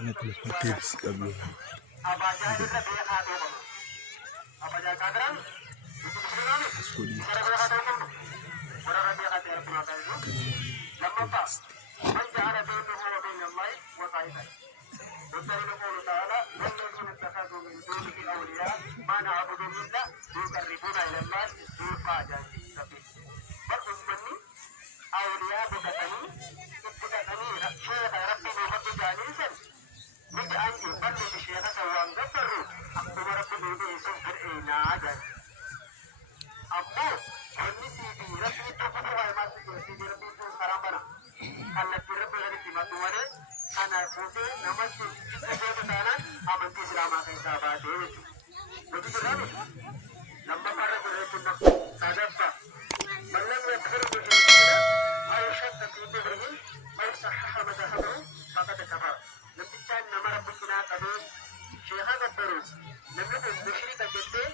أنا تلفت قبل أسكولي من جعل بينه وبين الله وصائدا والدليل قوله تعالى والذين اتخذوا من دونه اولياء ما نعبدهم الا ليقربونا الى الله زلفى جانب والامني اولياء بكتني شيخ ربي بفضل جانيسا مجد انجي بل بشيخ سوان قبروا اقوم ربي بيه سنفر اينا جانب أبو ونسي في ربي تقوى ما سيدي ربي سنخرابنا التي رب العالمين مدوره أنا فوزي نمشي جسد بتاعنا أمن إسلام كيسا بعده وتجربه لما مرة بريتنا صادفة من لم يظهر بجنسنا أو شك في ظهره أو صحح مذهبه فقد كفر لم تكن نمر بكنا قبل شيخا قدروا لم يكن مشرك جدا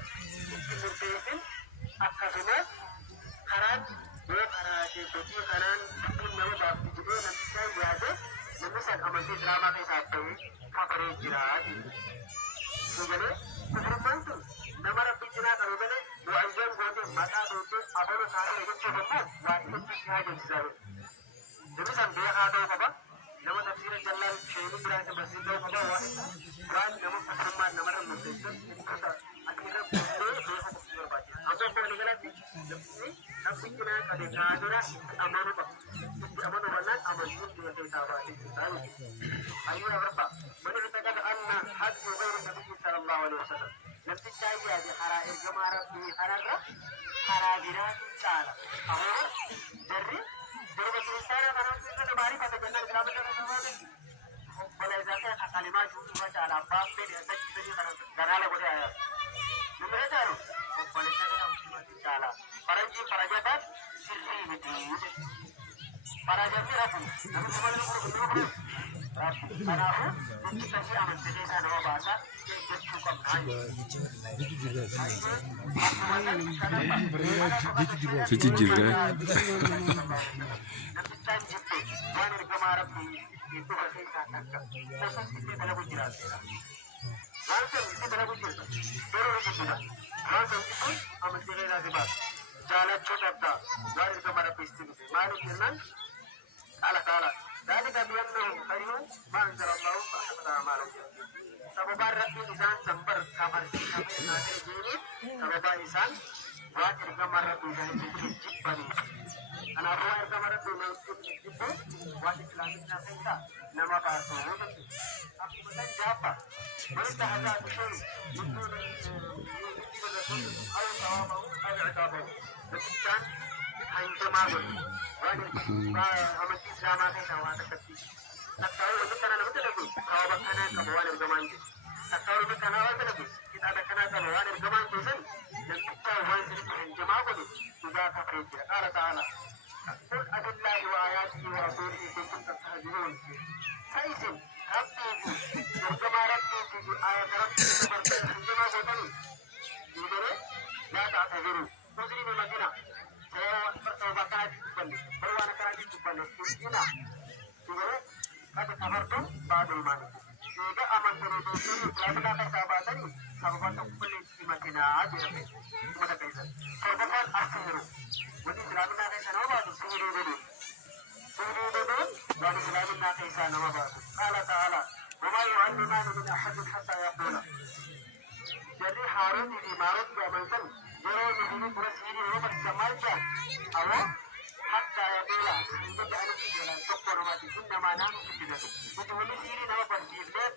في مرتين أكثر خراب وخراب كتير خران كل ما بعد جدول نتيجة ياده نمسك أمانتي دراما كيساتي كفري جراد سجله كفرمانتو نمر بيجنا كروبنا وأيام قوتي ماتا دوتي أبورو ساري يجتشو بمو وإنتي شهادة جزارو نمسك بيها هذا كبا نمو تفسير جلال شيني براءة بسيطة كبا واحد قرآن نمو كفرمان نمر المسيطة كفتا أكيدا بيه بيها كفر باجي أبو كوني غلطي نفسنا كده كادرة أمانو با أمانو بنان أمانو بيه تابعي تسالي أيها ربا من اعتقد أن حد غير النبي صلى الله عليه وسلم نفس الشيء هذه حرائر جماعة في حرارة حرابيرات تعالى أمور دري دربة الإنسان أنا سيدنا باري فتى جنة الكلام الكلام ولا إذا كان كلمات جوجي تعالى باب بين أنت تجي كرالة بدي آية نمرة دارو وبلشنا نمشي تعالى فرنجي فرجات سري بدي فرجات رفو نحن نقول أنا هو kita sih aman sih sana bahasa yang cukup Jadi juga. ذلك بأنهم كرهوا ما أنزل الله فأحبط أعمالهم سبب ربي إنسان سبر كمر نادر جيني سبب إنسان واجر كمر ربي إنسان جبني أنا أروح كمر ربي إنسان جبني واجر كلامنا فيها نما باسوه أكو بدن جابا بس هذا شيء يقول أو ثوابه أو عقابه الإنسان عندما أمانة إسلام كيسا واتكتي نكتاو بكنا نمتلقي أو بكنا كبوان الجمانجي نكتاو بكنا واتلقي kita ada kena keluar dari zaman tuhan dan kita wajib menjemahkan juga kafir Allah Taala. Qul abillahi wa ayatihi wa rasulihi kuntum tastahzi'un. Saisin rabbiku bergema rabbiku ayat rabbiku bergema botan. Ini la ta'tadiru. Muslim Madinah. Saya bertobat kembali. Berwarna kembali kembali. Ina. Ini kata kabar tu ba'da iman. Juga aman terus kerana sahabat ini sahabat kembali di Madinah aja ni. Mana kaisa? Sahabat asyiru. Jadi selama kaisa nama tu suri dulu. Suri dulu. Dan selama kaisa nama baru. Allah Taala. Wama yu'allimani min ahadin hatta yaqula. Jadi Harun ini Marut bermantan. Jadi ini proses ini rumah semaja. Allah hatta yaqula. Itu jangan jalan tokor mati. Inna mana kita. Itu ini nama berjilid.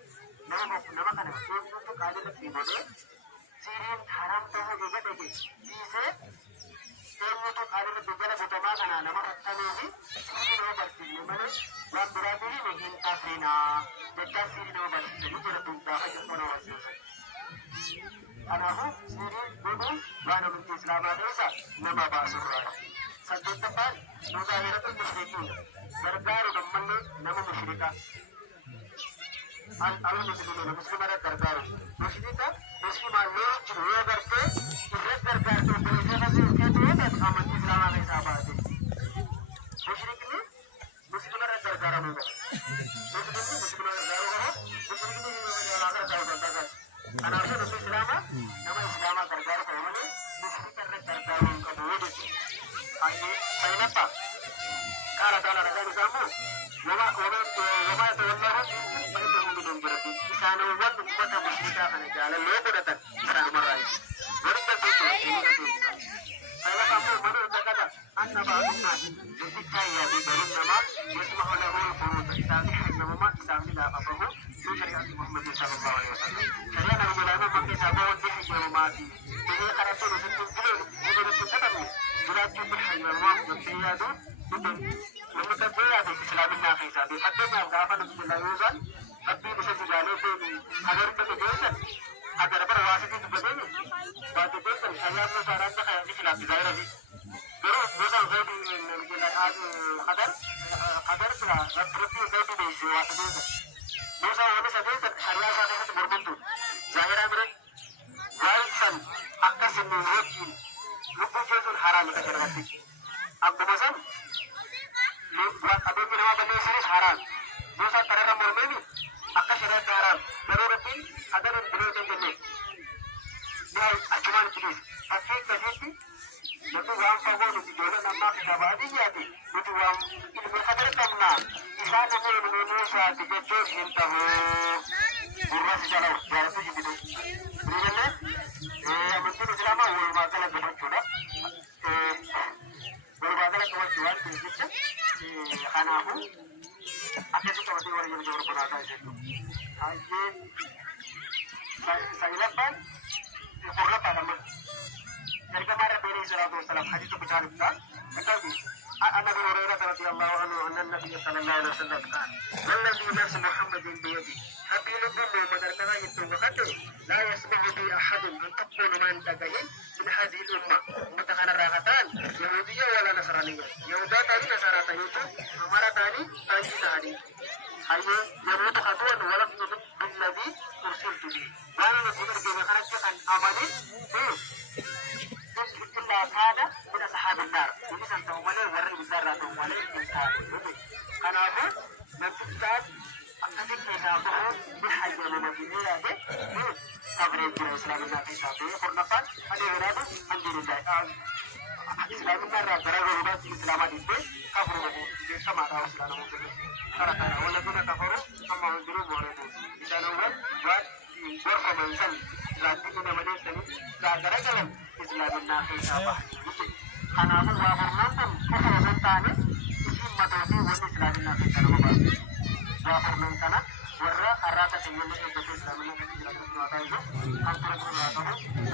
nama kana itu kali lebih boleh sirin haram tuh juga deh bisa itu kali lebih boleh betul mana nama kami ini sirin nama bersih mana yang berarti ini kafirina dekat sirin nama bersih itu berbentuk aja mana masih anahu sirin dulu mana bentuk Islam ada nama basura satu tempat muzahiratul musyrikin bergaru dengan nama musyrikah Allah Muslim ada tergaru. Muslimita Muslim Allah juga berke, juga tergaru. Boleh masih itu dan aman Islam ada sahabat. Muslim ini Muslim ada tergaru juga. Muslim ada tergaru. nama islaamaa gargaaru kana malee musliima irra gargaaruu hin qabu jechuudha. Saynappa qaala taala nagaan isaa immoo wamaa tawallahu fa'idahu min rabbi isaanowwan ummata mushrikaa kana jaalalloo godhatan isaanumarraa walitti jechuudha. Saynappa ammoo mana indakata anna ba'atu الناس يزكى يبيدون ما يسمح له الخروج إسامي حينما إسامي لا أفهم في شريعة محمد صلى الله عليه وسلم شريعة الملائمة من إسامه وديه يوماتي به خرطون ستون كلون يجب تتبني ولا تبح يوم يبتيادو لما تبقى بإسلام الله خيسا بحدنا وقافا نبي الله يوزن حبي بسجي جالي بيني أگر تبقى أگر بر واسطي تبقى بعد ذلك الحياة نصارات خيالي خلاف ظاهرة Terus misal saya di kadar sudah berarti saya di desa itu. Misal ini saya di hari saya itu berbentuk. Zahira mereka warisan akan semua lupa itu haram kita kerjakan. Aku masam buat apa pun nama benda serius haram. Misal terhadap mereka ini akan serius haram. Berarti ada yang belum tentu. Dia cuma pilih. Tapi kerja Itu wang pawon di dalam nama kebabadi jadi itu wang ilmu kadar kamna isa dengan Indonesia digejar hintahu buras jalan jalan itu gitu ini mungkin selama ulama kalau berjuang ulama kalau berjuang itu karena aku ada juga orang yang berpenata itu aja saya lepas dikorlat ada dari kemarin dari Sallallahu Alaihi Wasallam hadis besar kita katakan Abu Hurairah radhiyallahu anhu anna Nabi sallallahu alaihi wasallam qala wallazi nafsu Muhammadin bi yadi habil kullu madarkana itu waktu la yasma'u bi ahadin an taqulu man tagayin min hadhihi al-ummah mutakana rahatan yahudiyya wala nasraniyya yahuda tadi nasara tadi itu amara tadi tadi tadi ayo yahud khatwan wala billadhi ursiltu bi wala nasrul bi kharajatan amali إلا كان من أصحاب النار ومثل تقولي ورد الدار تقولي إنسان كان أبو نبتدأ أكثر كتابه بحاجة من الدنيا هذا تبريد الإسلام النار كتابه خرنفان هذا يراد الحمد لله إسلام النار رجع ورد الإسلام هذا كفره كما رأى الإسلام هذا كرتنا ولكن كفره كما هنجروا مولده إذا نقول واد ورفع منسل لكن من يسمي لا درجة Islam na kaysa bahdi kana ko wa hornan ko santane isim madani wal Islam na kaysa na bahdi wa hornan kana warra arata tiyene e ko Islam na kaysa na bahdi antara ko na to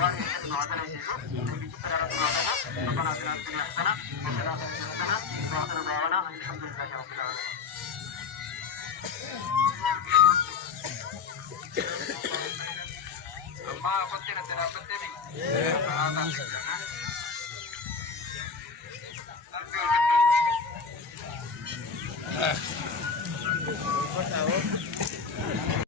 wa ni se no adana jesu ni ki tara to na to bana tara tira sana wa salatu sana wa ana alhamdulillah rabbil alamin amma fatina tera fatina